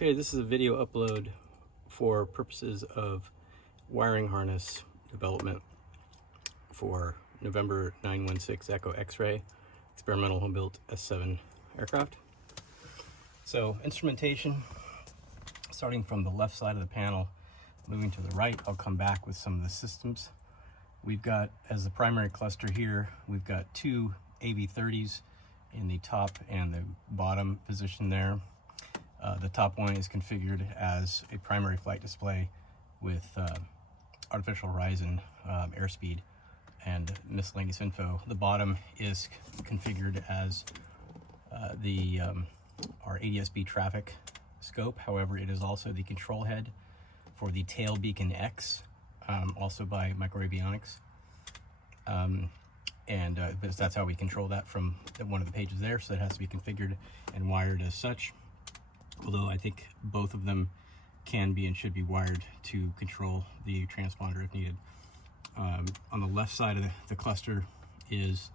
Okay, this is a video upload for purposes of wiring harness development for November 916 Echo X-Ray experimental home-built S7 aircraft. So instrumentation, starting from the left side of the panel, moving to the right, I'll come back with some of the systems. We've got, as the primary cluster here, we've got two AV30s in the top and the bottom position there. The top one is configured as a primary flight display with artificial horizon, airspeed, and miscellaneous info. The bottom is configured as our ADS-B traffic scope. However, it is also the control head for the Tail Beacon X, also by Microavionics. Because that's how we control that from one of the pages there, so it has to be configured and wired as such. Although I think both of them can be and should be wired to control the transponder if needed. On the left side of the cluster is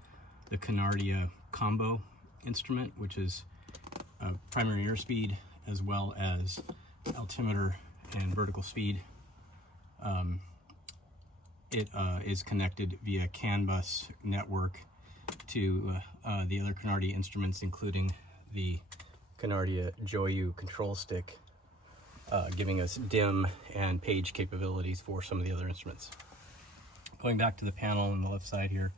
the Canardia combo instrument, which is primary airspeed as well as altimeter and vertical speed. It is connected via CAN bus network to the other Canardia instruments, including the Canardia Joyu control stick, giving us dim and page capabilities for some of the other instruments. Going back to the panel on the left side here,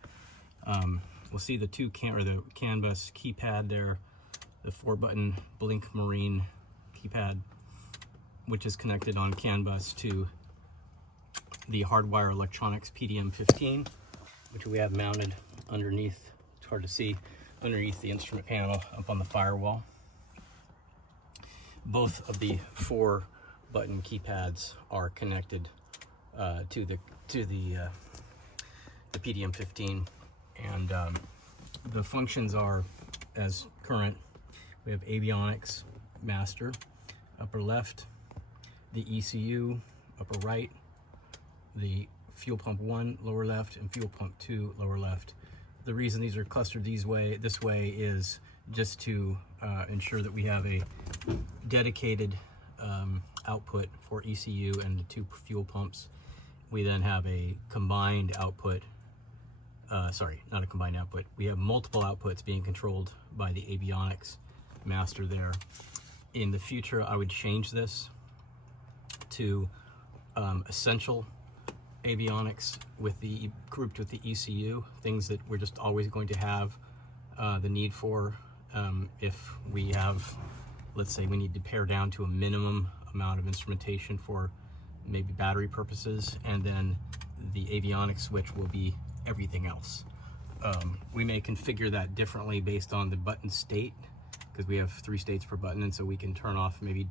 we'll see the the CAN bus keypad there, the 4-button Blink Marine keypad, which is connected on CAN bus to the Hardwire Electronics PDM15, which we have mounted underneath, it's hard to see, underneath the instrument panel up on the firewall. Both of the 4-button keypads are connected to the PDM15, and the functions are as current. We have avionics master upper left, the ECU upper right, the fuel pump 1 lower left, and fuel pump 2 lower left. The reason these are clustered this way is just to ensure that we have a dedicated output for ECU and the 2 fuel pumps. We then have a combined output, sorry, not a combined output. We have multiple outputs being controlled by the avionics master there. In the future, I would change this to essential avionics grouped with the ECU, things that we're just always going to have the need for if we have, let's say we need to pare down to a minimum amount of instrumentation for maybe battery purposes, and then the avionics switch will be everything else. We may configure that differently based on the button state, because we have 3 states per button, and so we can turn off maybe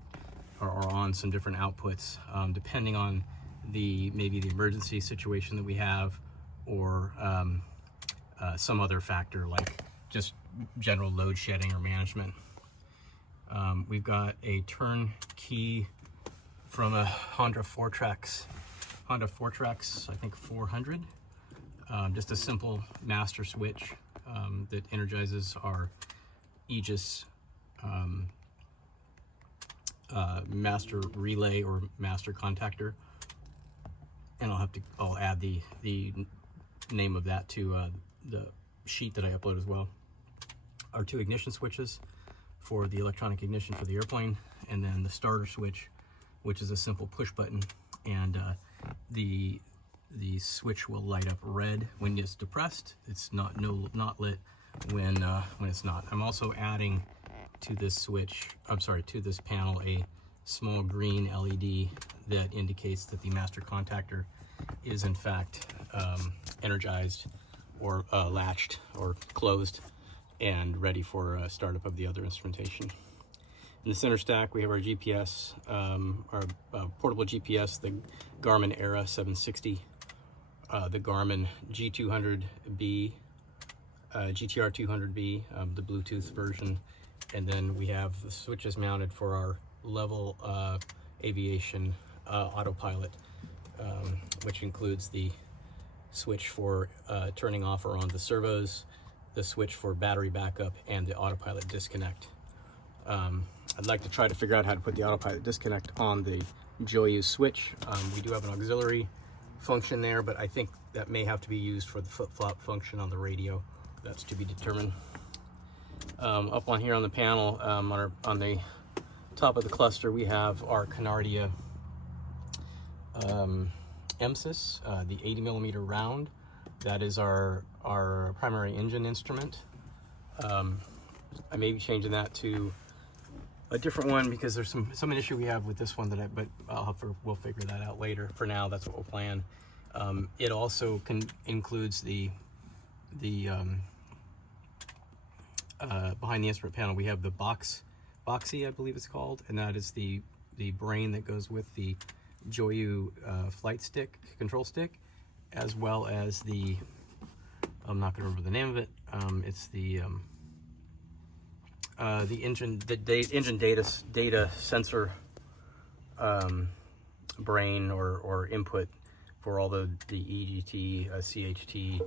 or on some different outputs depending on maybe the emergency situation that we have, or some other factor like just general load shedding or management. We've got a turnkey from a Honda Fortrax, I think 400. Just a simple master switch that energizes our Aegis master relay or master contactor. And I'll add the name of that to the sheet that I upload as well. Our 2 ignition switches for the electronic ignition for the airplane, and then the starter switch, which is a simple push button, and the switch will light up red when it's depressed. It's not lit when it's not. I'm also adding to this switch, to this panel, a small green LED that indicates that the master contactor is in fact energized or latched or closed and ready for startup of the other instrumentation. In the center stack, we have our GPS, our portable GPS, the Garmin Era 760, the Garmin G200B, GTR 200B, the Bluetooth version, and then we have the switches mounted for our Level Aviation autopilot, which includes the switch for turning off or on the servos, the switch for battery backup, and the autopilot disconnect. I'd like to try to figure out how to put the autopilot disconnect on the Joyou switch. We do have an auxiliary function there, but I think that may have to be used for the flip-flop function on the radio. That's to be determined. Up on here on the panel, on the top of the cluster, we have our Canardia MSIS, the 80mm round. That is our primary engine instrument. I may be changing that to a different one because there's some issue we have with this one but we'll figure that out later. For now, that's what we'll plan. It also includes the behind the instrument panel, we have the Boxy, I believe it's called, and that is the brain that goes with the Joyou flight stick, control stick, as well as the, I'm not going to remember the name of it. It's the engine data sensor brain or input for all the EGT, CHT,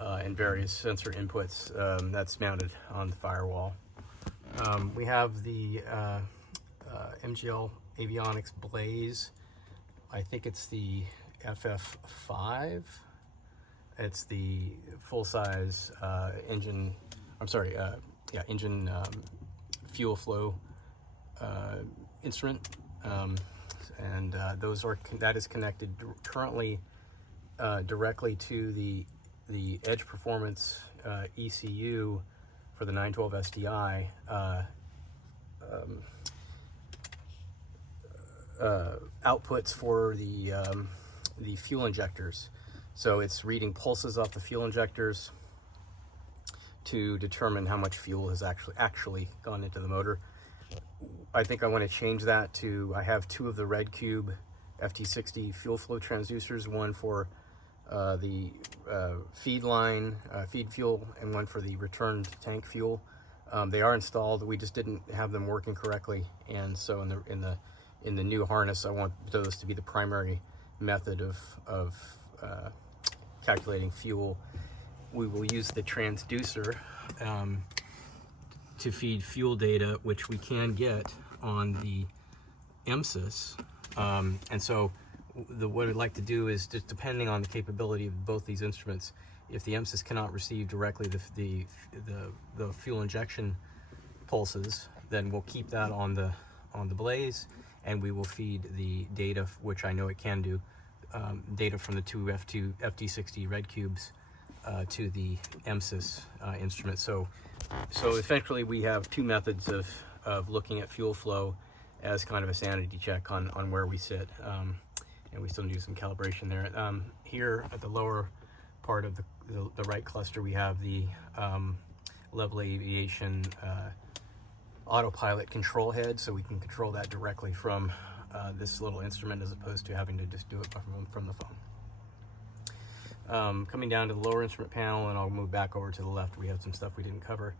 and various sensor inputs. That's mounted on the firewall. We have the MGL Avionics Blaze. I think it's the FF5. It's the full-size engine. I'm sorry. Engine fuel flow instrument, and that is connected currently directly to the Edge Performance ECU for the 912 SDI. Outputs for the fuel injectors. So it's reading pulses off the fuel injectors to determine how much fuel has actually gone into the motor. I think I want to change that to, I have two of the Red Cube FT60 fuel flow transducers, one for the feed line, feed fuel, and one for the return tank fuel. They are installed, we just didn't have them working correctly, and so in the new harness, I want those to be the primary method of calculating fuel. We will use the transducer to feed fuel data, which we can get on the MSIS. And so what I'd like to do is, just depending on the capability of both these instruments, if the MSIS cannot receive directly the fuel injection pulses, then we'll keep that on the Blaze, and we will feed the data, which I know it can do, data from the two FT60 Red Cubes to the MSIS instrument. So essentially we have two methods of looking at fuel flow as kind of a sanity check on where we sit, and we still do some calibration there. Here at the lower part of the right cluster, we have the Level Aviation autopilot control head, so we can control that directly from this little instrument as opposed to having to just do it from the phone. Coming down to the lower instrument panel, and I'll move back over to the left, we have some stuff we didn't cover.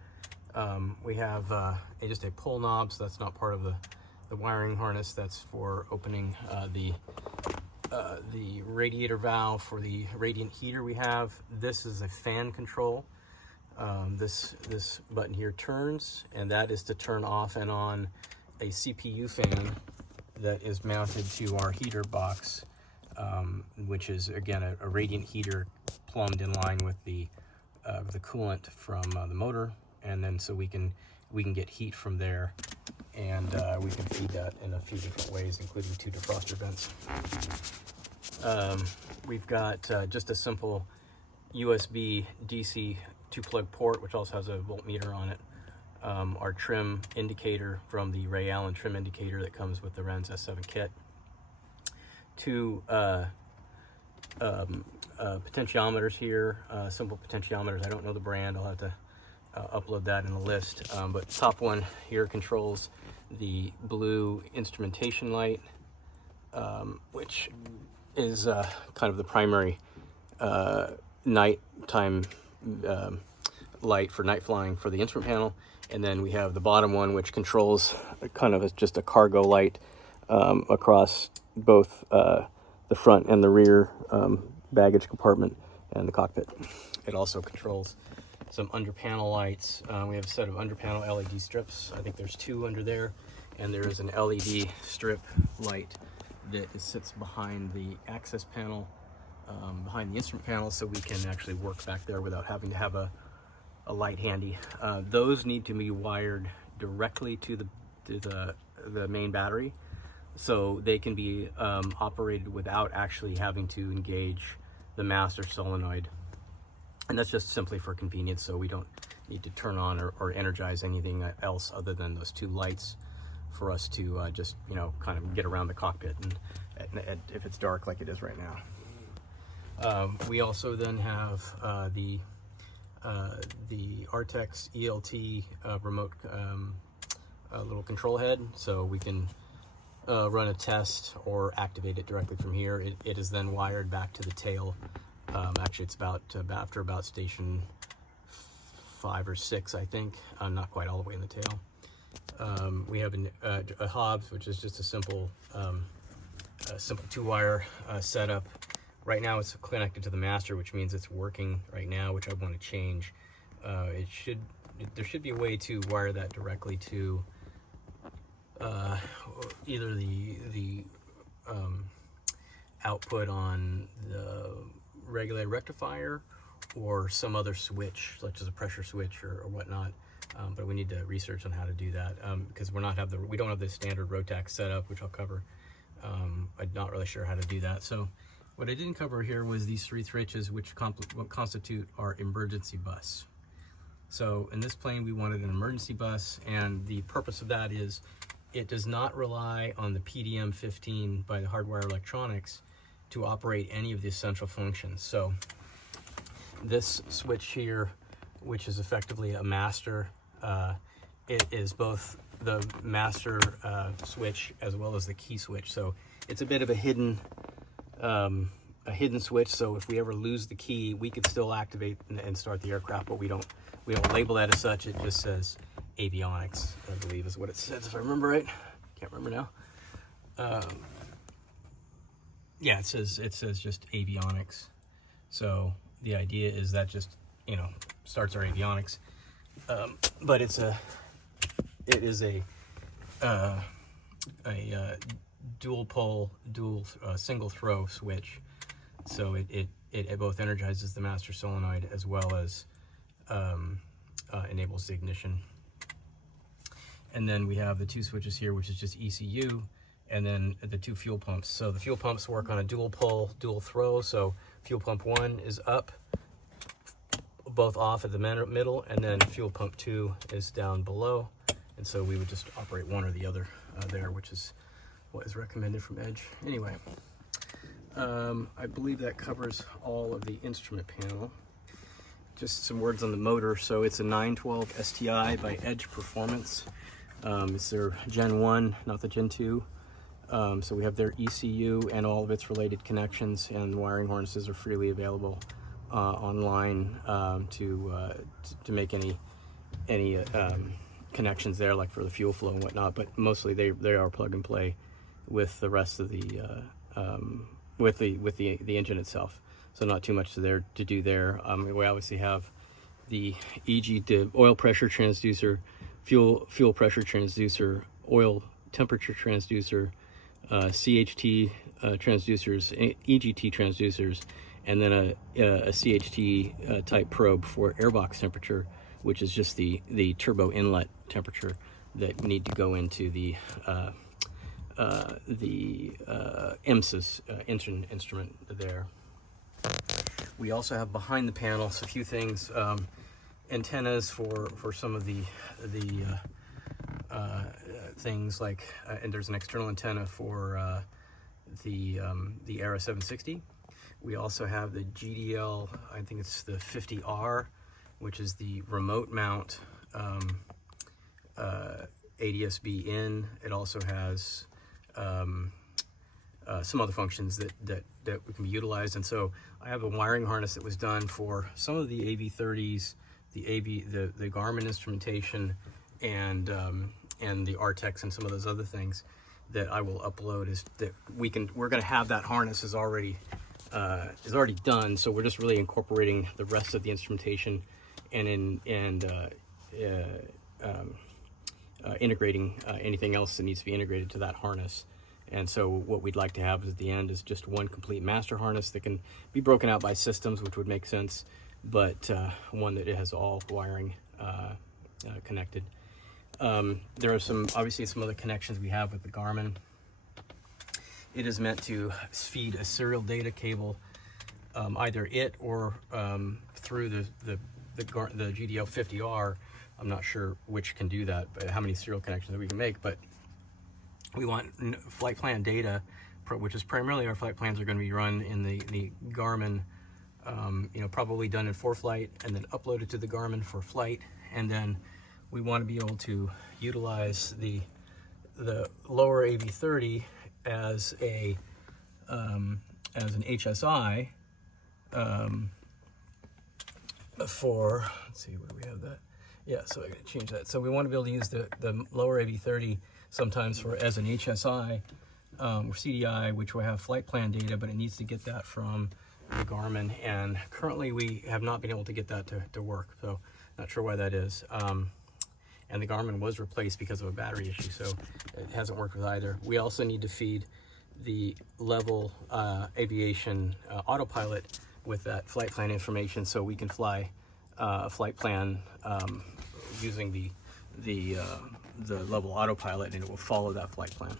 We have just a pull knob, so that's not part of the wiring harness. That's for opening the radiator valve for the radiant heater we have. This is a fan control. This button here turns, and that is to turn off and on a CPU fan that is mounted to our heater box, which is again a radiant heater plumbed in line with the coolant from the motor, and then so we can get heat from there, and we can feed that in a few different ways, including two defroster vents. We've got just a simple USB DC 2-plug port, which also has a voltmeter on it. Our trim indicator from the Ray Allen trim indicator that comes with the RENS S7 kit. Two potentiometers here, simple potentiometers. I don't know the brand. I'll have to upload that in the list. But top one here controls the blue instrumentation light, which is kind of the primary nighttime light for night flying for the instrument panel. And then we have the bottom one, which controls kind of just a cargo light across both the front and the rear baggage compartment and the cockpit. It also controls some under panel lights. We have a set of under panel LED strips. I think there's two under there, and there is an LED strip light that sits behind the access panel, behind the instrument panel, so we can actually work back there without having to have a light handy. Those need to be wired directly to the main battery, so they can be operated without actually having to engage the master solenoid. And that's just simply for convenience, so we don't need to turn on or energize anything else other than those two lights for us to just, you know, kind of get around the cockpit and if it's dark like it is right now. We also then have the Artex ELT remote little control head, so we can run a test or activate it directly from here. It is then wired back to the tail. Actually, it's after about station 5 or 6, I think. Not quite all the way in the tail. We have a Hobbs, which is just a simple 2-wire setup. Right now, it's connected to the master, which means it's working right now, which I want to change. There should be a way to wire that directly to either the output on the regulator rectifier or some other switch, such as a pressure switch or whatnot. But we need to research on how to do that because we don't have the standard Rotax setup, which I'll cover. I'm not really sure how to do that. So what I didn't cover here was these 3 switches, which constitute our emergency bus. So in this plane, we wanted an emergency bus, and the purpose of that is it does not rely on the PDM-15 by the Hardwire Electronics to operate any of the essential functions. So this switch here, which is effectively a master, it is both the master switch as well as the key switch. So it's a bit of a hidden switch. So if we ever lose the key, we could still activate and start the aircraft, but we don't label that as such. It just says avionics, I believe is what it says, if I remember right. Can't remember now. Yeah, it says just avionics. So the idea is that just, you know, starts our avionics. But it is a dual pole, single throw switch. So it both energizes the master solenoid as well as enables the ignition. And then we have the 2 switches here, which is just ECU, and then the 2 fuel pumps. So the fuel pumps work on a dual pole, dual throw. So fuel pump 1 is up, both off at the middle, and then fuel pump 2 is down below. And so we would just operate one or the other there, which is what is recommended from Edge. Anyway, I believe that covers all of the instrument panel. Just some words on the motor. So it's a 912 STI by Edge Performance. It's their Gen 1, not the Gen 2. So we have their ECU and all of its related connections, and wiring harnesses are freely available online to make any connections there, like for the fuel flow and whatnot. But mostly they are plug and play with the rest of the with the engine itself. So not too much to do there. We obviously have the the oil pressure transducer, fuel pressure transducer, oil temperature transducer, CHT transducers, EGT transducers, and then a CHT type probe for airbox temperature, which is just the turbo inlet temperature that need to go into the IMSIS instrument there. We also have behind the panels a few things, antennas for some of the things like, and there's an external antenna for the Era 760. We also have the GDL, I think it's the 50R, which is the remote mount ADS-B in. It also has some other functions that can be utilized. And so I have a wiring harness that was done for some of the AV30s, the Garmin instrumentation, and the Artex and some of those other things that I will upload. Is that we're going to have that harness is already done. So we're just really incorporating the rest of the instrumentation and integrating anything else that needs to be integrated to that harness. And so what we'd like to have at the end is just one complete master harness that can be broken out by systems, which would make sense, but one that has all wiring connected. There are obviously some other connections we have with the Garmin. It is meant to feed a serial data cable, either it or through the GDL50R. I'm not sure which can do that, but how many serial connections that we can make, but we want flight plan data, which is primarily our flight plans are going to be run in the Garmin, probably done in ForeFlight and then uploaded to the Garmin for flight. And then we want to be able to utilize the lower AV30 as an HSI for, let's see, what do we have that? Yeah, so I gotta change that. So we want to be able to use the lower AV30 sometimes as an HSI or CDI, which will have flight plan data, but it needs to get that from the Garmin. And currently we have not been able to get that to work. So not sure why that is. And the Garmin was replaced because of a battery issue, so it hasn't worked with either. We also need to feed the Level Aviation autopilot with that flight plan information, so we can fly a flight plan using the Level autopilot, and it will follow that flight plan.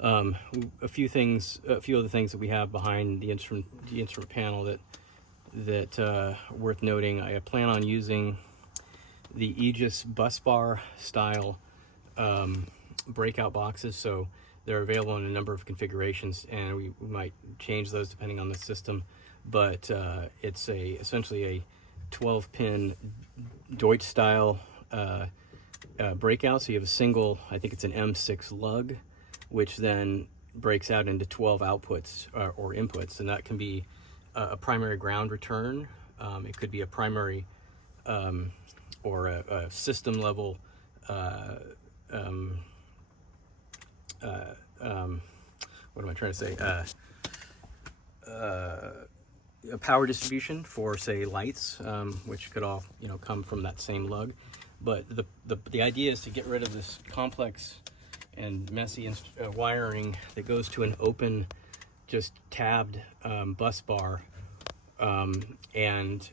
A few other things that we have behind the instrument panel that worth noting. I plan on using the Aegis bus bar style breakout boxes, so they're available in a number of configurations, and we might change those depending on the system. But it's essentially a 12-pin Deutsch style breakout. So you have a single, I think it's an M6 lug, which then breaks out into 12 outputs or inputs, and that can be a primary ground return. It could be a primary or a system level what am I trying to say? A power distribution for, say, lights, which could all come from that same lug. But the idea is to get rid of this complex and messy wiring that goes to an open, just tabbed bus bar, and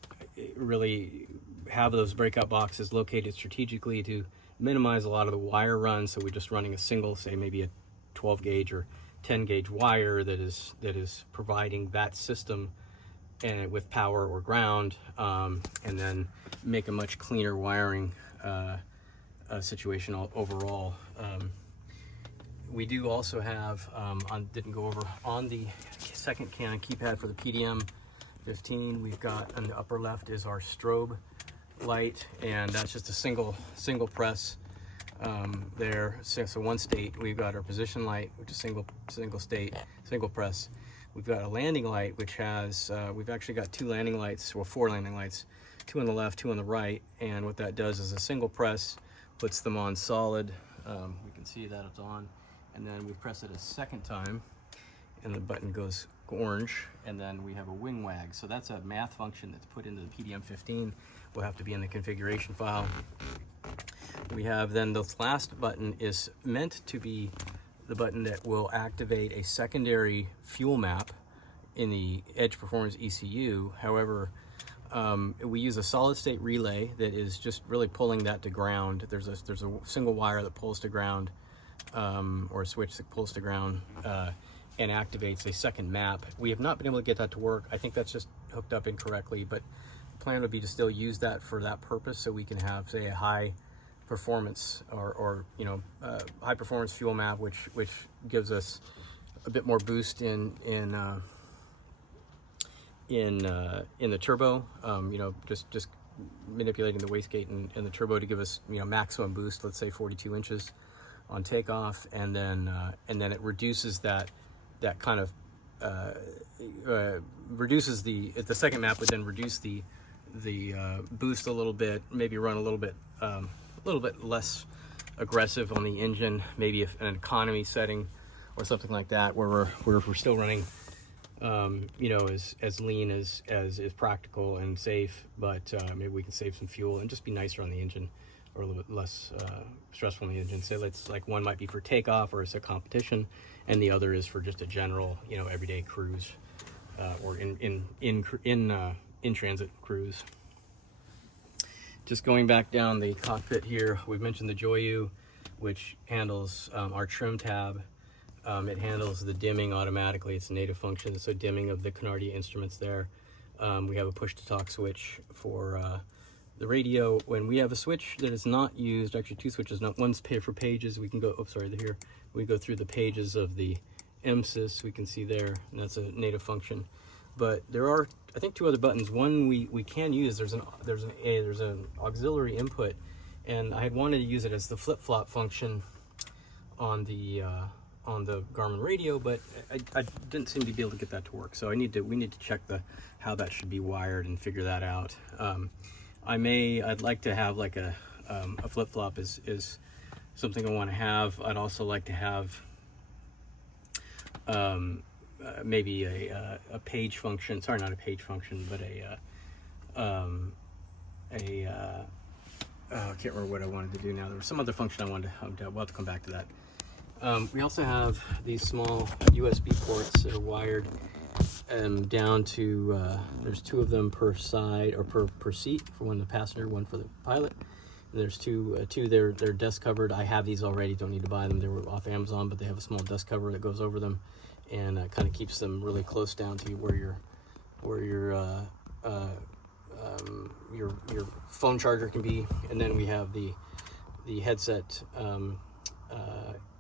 really have those breakout boxes located strategically to minimize a lot of the wire runs. So we're just running a single, say maybe a 12 gauge or 10 gauge wire that is providing that system and with power or ground, and then make a much cleaner wiring situation overall. We do also have, didn't go over, on the second Canon keypad for the PDM 15, we've got on the upper left is our strobe light, and that's just a single press there. So one state. We've got our position light, which is single state, single press. We've got a landing light, which has, we've actually got two landing lights, or four landing lights, two on the left, two on the right, and what that does is a single press puts them on solid. We can see that it's on, and then we press it a second time, and the button goes orange, and then we have a wing wag. So that's a math function that's put into the PDM15. Will have to be in the configuration file. We have then the last button is meant to be the button that will activate a secondary fuel map in the Edge Performance ECU. However, we use a solid state relay that is just really pulling that to ground. There's a single wire that pulls to ground, or a switch that pulls to ground, and activates a second map. We have not been able to get that to work. I think that's just hooked up incorrectly, but the plan would be to still use that for that purpose, so we can have, say, a high performance or high performance fuel map, which gives us a bit more boost in the turbo. Just manipulating the wastegate and the turbo to give us maximum boost. Let's say 42 inches on takeoff, and then it reduces that kind of reduces the second map would then reduce the boost a little bit, maybe run a little bit less aggressive on the engine, maybe an economy setting or something like that, where we're still running as lean as is practical and safe, but maybe we can save some fuel and just be nicer on the engine or a little bit less stressful on the engine. So it's like one might be for takeoff or it's a competition, and the other is for just a general, you know, everyday cruise or in transit cruise. Just going back down the cockpit here, we've mentioned the Joyou, which handles our trim tab. It handles the dimming automatically. It's a native function, so dimming of the Canardia instruments there. We have a push-to-talk switch for the radio. When we have a switch that is not used, actually two switches, not one's for pages. We can go, oh sorry, here. We go through the pages of the MSIS, we can see there, and that's a native function. But there are, I think, two other buttons. One we can use, there's an auxiliary input, and I had wanted to use it as the flip-flop function on the Garmin radio, but I didn't seem to be able to get that to work. So we need to check how that should be wired and figure that out. I'd like to have like a flip-flop is something I want to have. I'd also like to have maybe a page function. Sorry, not a page function, but I can't remember what I wanted to do now. There was some other function I wanted to, we'll have to come back to that. We also have these small USB ports that are wired down to, there's two of them per side, or per seat, for one the passenger, one for the pilot. And there's two they're desk covered. I have these already, don't need to buy them. They were off Amazon, but they have a small desk cover that goes over them, and kind of keeps them really close down to where your phone charger can be. And then we have the headset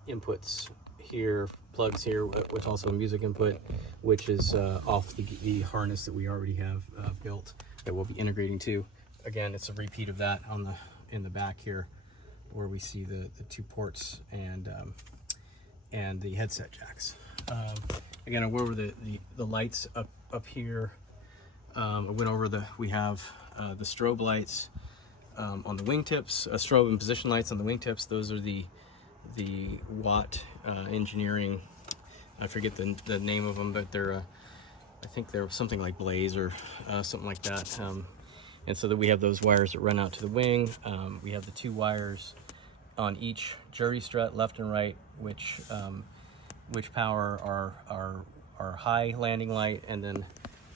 inputs here, plugs here, with also a music input, which is off the harness that we already have built that we'll be integrating to. Again, it's a repeat of that in the back here, where we see the two ports and the headset jacks. Again, I went over the lights up here. I went over we have the strobe lights on the wingtips, strobe and position lights on the wingtips. Those are the Watt Engineering, I forget the name of them, but they're I think they're something like Blaze or something like that. And so that we have those wires that run out to the wing. We have the two wires on each jury strut, left and right, which power our high landing light, and then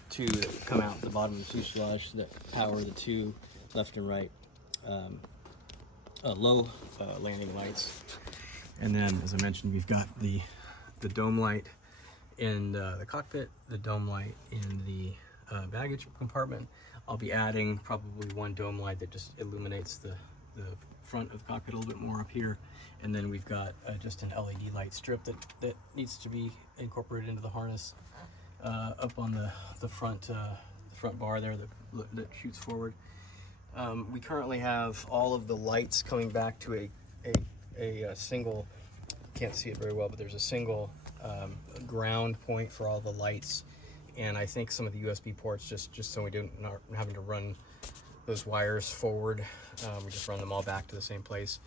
two that come out the bottom of the fuselage that power the two left and right low landing lights. And then, as I mentioned, we've got the dome light in the cockpit, the dome light in the baggage compartment. I'll be adding probably one dome light that just illuminates the front of the cockpit a little bit more up here. And then we've got just an LED light strip that needs to be incorporated into the harness up on the front bar there that shoots forward. We currently have all of the lights coming back to a single, can't see it very well, but there's a single ground point for all the lights. And I think some of the USB ports, just so we don't not having to run those wires forward, we just run them all back to the same place.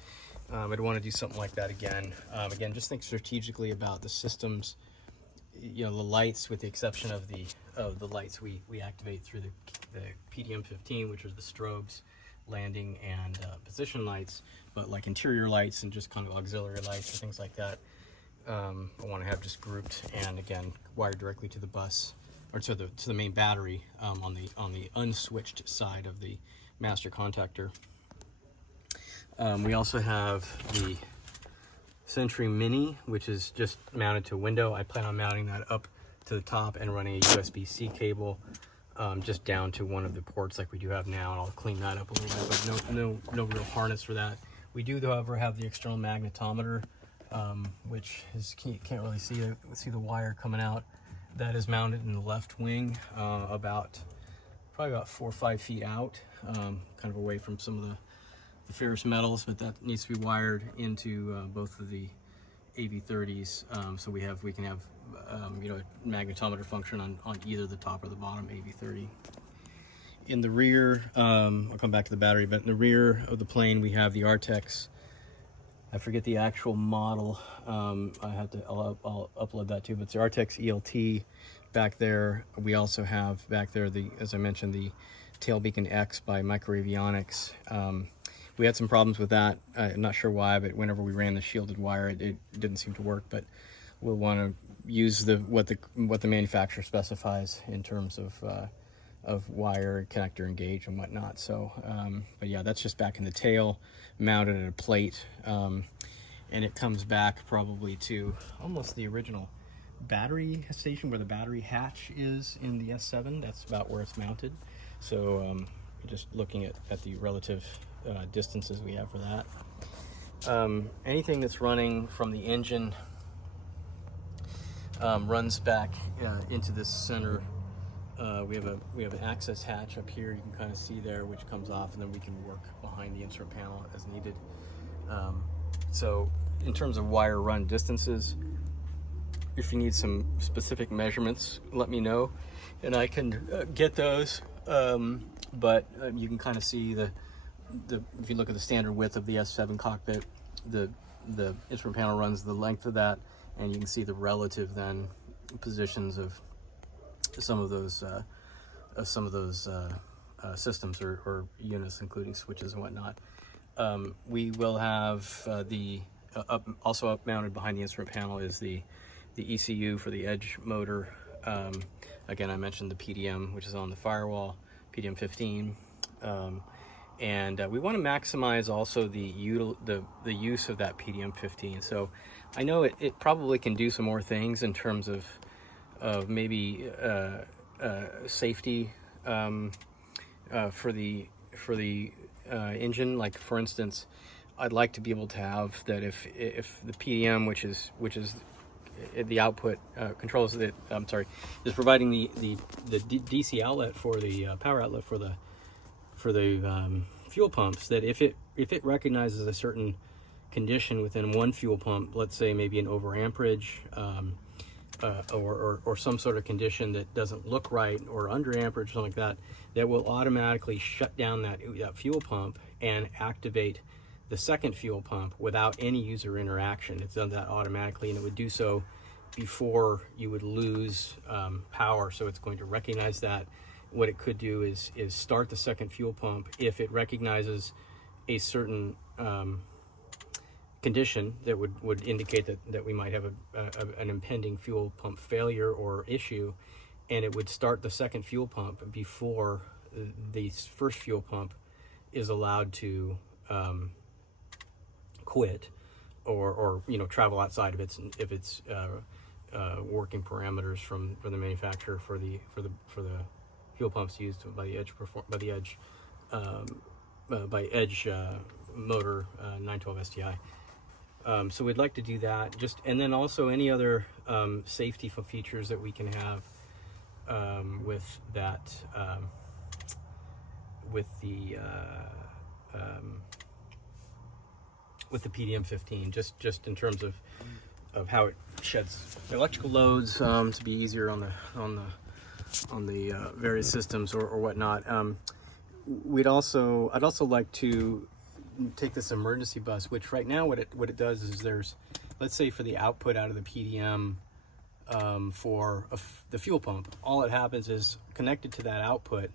I'd want to do something like that again. Again, just think strategically about the systems. You know, the lights, with the exception of the lights we activate through the PDM-15, which are the strobes, landing and position lights, but like interior lights and just kind of auxiliary lights or things like that, I want to have just grouped and again wired directly to the bus, or to the main battery on the unswitched side of the master contactor. We also have the Sentry Mini, which is just mounted to a window. I plan on mounting that up to the top and running a USB-C cable just down to one of the ports like we do have now, and I'll clean that up a little bit, but no real harness for that. We do, however, have the external magnetometer, which can't really see the wire coming out. That is mounted in the left wing, probably about 4 or 5 feet out, kind of away from some of the ferrous metals, but that needs to be wired into both of the AV30s, so we can have you know, a magnetometer function on either the top or the bottom AV30. In the rear, I'll come back to the battery, but in the rear of the plane we have the Artex. I forget the actual model. I'll upload that too, but it's the Artex ELT back there. We also have back there, as I mentioned, the Tail Beacon X by Microavionics. we had some problems with that. I'm not sure why, but whenever we ran the shielded wire, it didn't seem to work. But we'll want to use what the manufacturer specifies in terms of wire, connector, and gauge and whatnot. So, but yeah, that's just back in the tail, mounted at a plate, and it comes back probably to almost the original battery station where the battery hatch is in the S7. That's about where it's mounted. So just looking at the relative distances we have for that. Anything that's running from the engine runs back into this center. We have an access hatch up here. You can kind of see there, which comes off, and then we can work behind the instrument panel as needed. So in terms of wire run distances, if you need some specific measurements, let me know, and I can get those. But you can kind of see if you look at the standard width of the S7 cockpit, the instrument panel runs the length of that, and you can see the relative then positions of some of those systems or units, including switches and whatnot. We will have also up mounted behind the instrument panel is the ECU for the Edge motor. Again, I mentioned the PDM, which is on the firewall, PDM 15, and we want to maximize also the use of that PDM 15. So I know it probably can do some more things in terms of maybe safety for the engine. Like, for instance, I'd like to be able to have that if the PDM, which is the output controls it, is providing the DC outlet for the power outlet for the fuel pumps, that if it recognizes a certain condition within one fuel pump, let's say maybe an over amperage, or some sort of condition that doesn't look right, or under amperage, something like that, that will automatically shut down that fuel pump and activate the second fuel pump without any user interaction. It's done that automatically, and it would do so before you would lose power. So it's going to recognize that. What it could do is start the second fuel pump if it recognizes a certain condition that would indicate that we might have an impending fuel pump failure or issue, and it would start the second fuel pump before the first fuel pump is allowed to quit or travel outside of its working parameters from the manufacturer for the fuel pumps used by Edge motor 912 STI. So we'd like to do that, and then also any other safety features that we can have with that, with the PDM 15, just in terms of how it sheds electrical loads, to be easier on the various systems or whatnot. I'd also like to take this emergency bus, which right now what it does is let's say for the output out of the PDM for the fuel pump, all it happens is connected to that output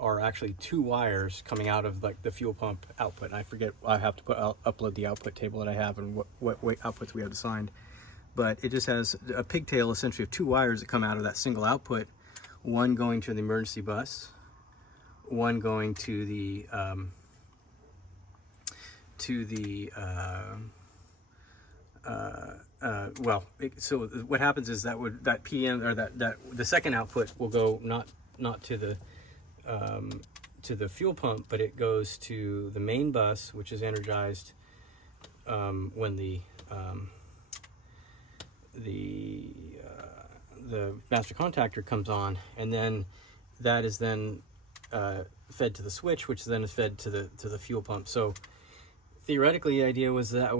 are actually two wires coming out of like the fuel pump output. And I forget, I have to upload the output table that I have and what outputs we have assigned. But it just has a pigtail essentially of two wires that come out of that single output, one going to the emergency bus, one going to the so what happens is that PDM, or that the second output will go not to the fuel pump, but it goes to the main bus, which is energized when the master contactor comes on, and then that is then fed to the switch, which then is fed to the fuel pump. So theoretically, the idea was that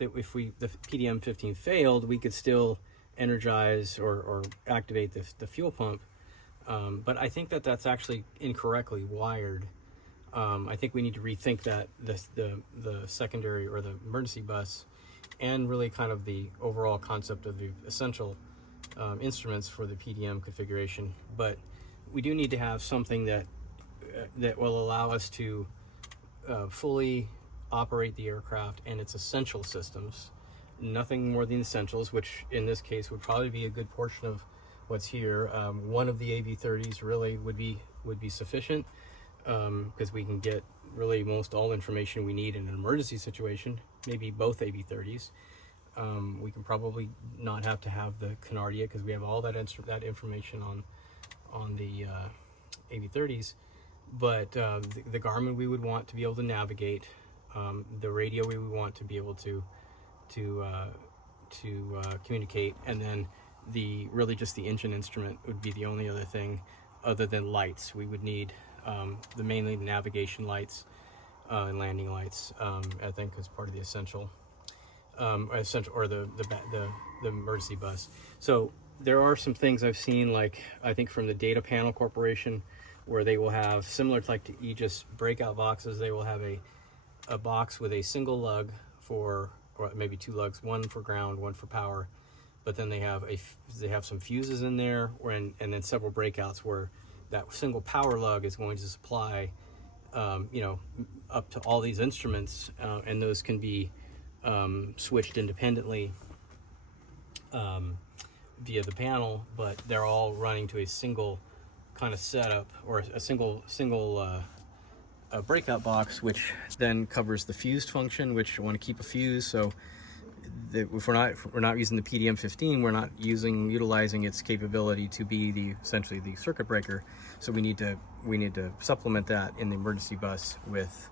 if the PDM 15 failed, we could still energize or activate the fuel pump. But I think that's actually incorrectly wired. I think we need to rethink that the secondary or the emergency bus, and really kind of the overall concept of the essential instruments for the PDM configuration. But we do need to have something that will allow us to fully operate the aircraft and its essential systems, nothing more than essentials, which in this case would probably be a good portion of what's here. One of the AV30s really would be sufficient, because we can get really most all information we need in an emergency situation. Maybe both AV30s. We can probably not have to have the Canardia because we have all that information on the AV30s. But the Garmin we would want to be able to navigate, the radio we would want to be able to communicate, and then really just the engine instrument would be the only other thing other than lights. We would need mainly the navigation lights and landing lights, I think, as part of the essential or the emergency bus. So there are some things I've seen, like I think from the Data Panel Corporation, where they will have, similar to like the Aegis breakout boxes, they will have a box with a single lug or maybe two lugs, one for ground, one for power. But then they have some fuses in there, and then several breakouts where that single power lug is going to supply, up to all these instruments, and those can be switched independently via the panel, but they're all running to a single kind of setup, or a single breakout box, which then covers the fused function, which I want to keep a fuse. So if we're not using the PDM-15, we're not utilizing its capability to be essentially the circuit breaker. So we need to supplement that in the emergency bus with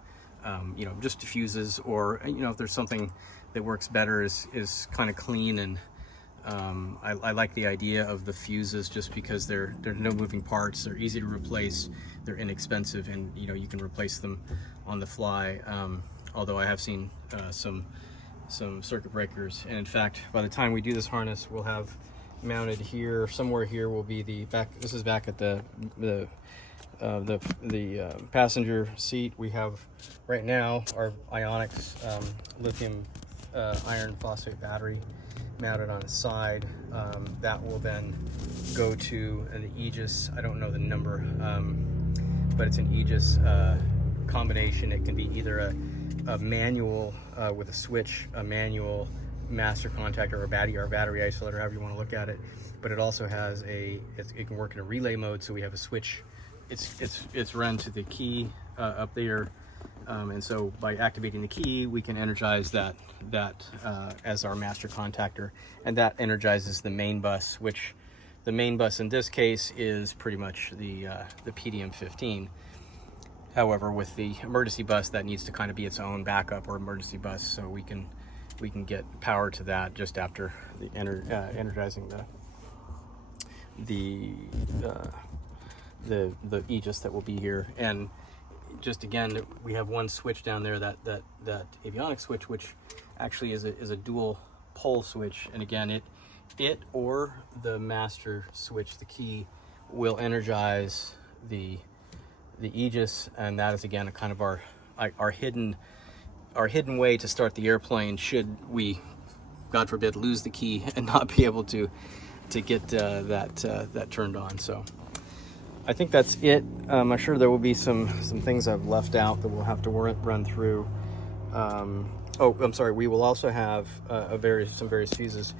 just fuses, or if there's something that works better is kind of clean. And I like the idea of the fuses just because they're no moving parts, they're easy to replace, they're inexpensive, and you can replace them on the fly. Although I have seen some circuit breakers, and in fact, by the time we do this harness, we'll have mounted here, somewhere here will be this is back at the passenger seat. We have right now our Ionix lithium iron phosphate battery mounted on its side. That will then go to the Aegis. I don't know the number, but it's an Aegis combination. It can be either a manual with a switch, a manual master contactor, or battery isolator, however you want to look at it. But it also has it can work in a relay mode, so we have a switch. It's run to the key up there, and so by activating the key, we can energize that as our master contactor, and that energizes the main bus, which the main bus in this case is pretty much the PDM-15. However, with the emergency bus, that needs to kind of be its own backup or emergency bus, so we can get power to that just after the energizing the Aegis that will be here. And just again, we have one switch down there, that avionics switch, which actually is a dual pole switch. And again, it or the master switch, the key, will energize the Aegis, and that is again a kind of our hidden way to start the airplane should we, God forbid, lose the key and not be able to get that turned on. So I think that's it. I'm sure there will be some things I've left out that we'll have to run through. Oh, I'm sorry. We will also have some various fuses.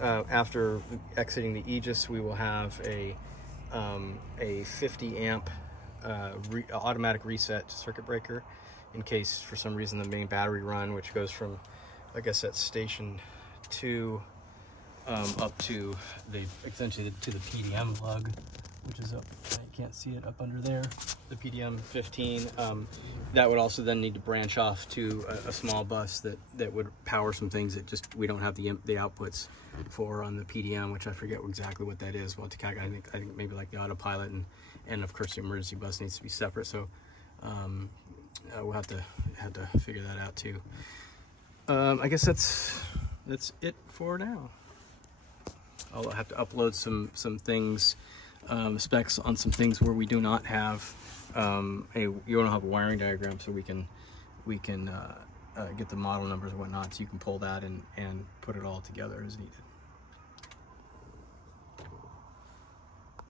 After exiting the Aegis, we will have a 50 amp automatic reset circuit breaker in case for some reason the main battery run, which goes from, I guess, at station 2 up to essentially to the PDM lug, which is up, I can't see it up under there, the PDM-15. That would also then need to branch off to a small bus that would power some things that just we don't have the outputs for on the PDM, which I forget exactly what that is. Well, I think maybe like the autopilot, and of course the emergency bus needs to be separate. So we'll have to figure that out too. I guess that's it for now. I'll have to upload some things, specs on some things where we do not have you don't have a wiring diagram, so we can get the model numbers and whatnot, so you can pull that and put it all together as needed.